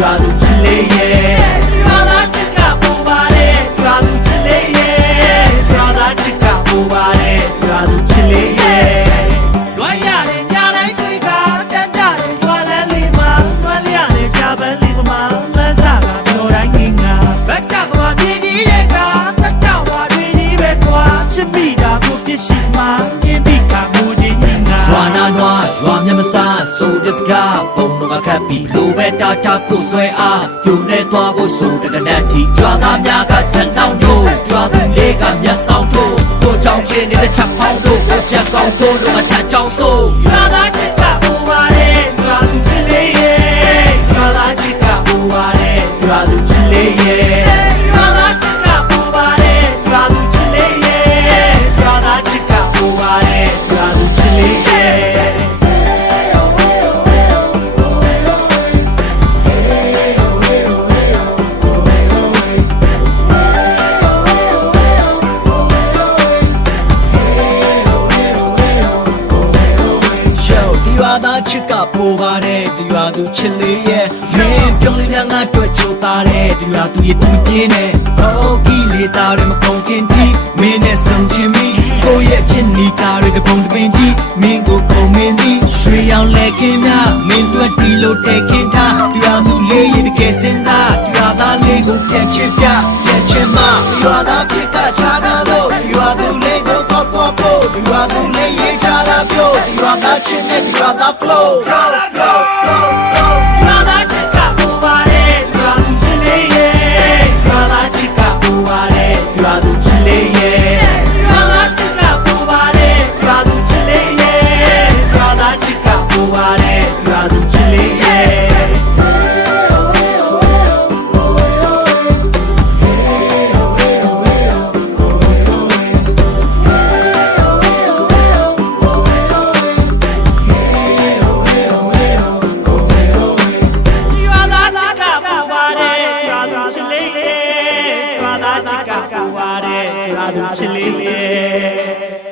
ရွာသူချစ်လေးရဲ့ရွာသားချစ်ကပူပါတယ်ရွာသူချစ်လေးရဲ့ရွာသားချစ်ကပူပါတယ်ရွာသူချစ်လေးရဲ့လွှမ်းရတယ်ကြားတိုင်းစိတ်ကတန်ကြတယ်ရွာလန်းလေးမှာလွှမ်းရတယ်ကြားပန်းလေးမှာမဆာကပြောတိုင်းငင်ကဘက်ကသွားပြင်းကြီးတဲ့ကတက်တော်ဝါတွင်ကြီးပဲသွားချစ်မိ စကားပုံတော့ကခတ်ပြီးလိုပဲတာတာကိုဆွဲအားပြိုနေသွားဖို့ဆိုတကနတ်တီကြွာသားများကထန်တောင်းတို့ကြွာသူလေးကမျက်စောင်းတို့ကိုကြောင်ချင်းနေတဲ့ချက်ပေါင်းတို့ကိုချက်ကောင်းတို့တို့ကထန်ကြောင်ဆိုးကြွာသား ချစ်ကပိုပါတယ်ဒီရွာသူချစ်လေးရဲ့မင်းပြုံးလေးများငါတွေ့ချိုသားတယ်ဒီရွာသူရဲ့တမပြေးနဲ့ဟောကီလေးသားတွေမကုန်ခင်တီမင်းနဲ့ဆုံချင်းမီကိုယ့်ရဲ့ချစ်နီသားတွေတပုံတပင်ကြီးမင်းကိုကုန်မင်းသည်ရွှေရောင်လက်ခင်းများမင်းတို့တီလို့တဲ့ခင်ထားဒီရွာသူလေးရဲ့တကယ်စင်စားဒီရွာသားလေးကိုပြန်ချစ်ပြပြန်ချစ်မဒီရွာသားပြစ်ကချာနာလို့ဒီရွာသူလေးကိုတော့တော့ဖို့ဒီရွာသူလေးရေးချတာပြောဒီ ရွာသားချစ်နဲ့ဒီရွာသား flow flow flow flow flow ရွာသားချစ်ကပူပါတယ်ရွာသူချစ်လေးရဲ့ရွာသားချစ်ကပူပါတယ်ရွာသူချစ်လေးရဲ့ရွာသားချစ်ကပူပါတယ်ရွာသူချစ်လေးရဲ့ရွာသားချစ်ကပူပါတယ်ရွာသူချစ်လေးရဲ့ရွာ လေးရဲ့ရွာသားချစ်ကပူပါတယ်ရွာသူချစ်လေးရဲ့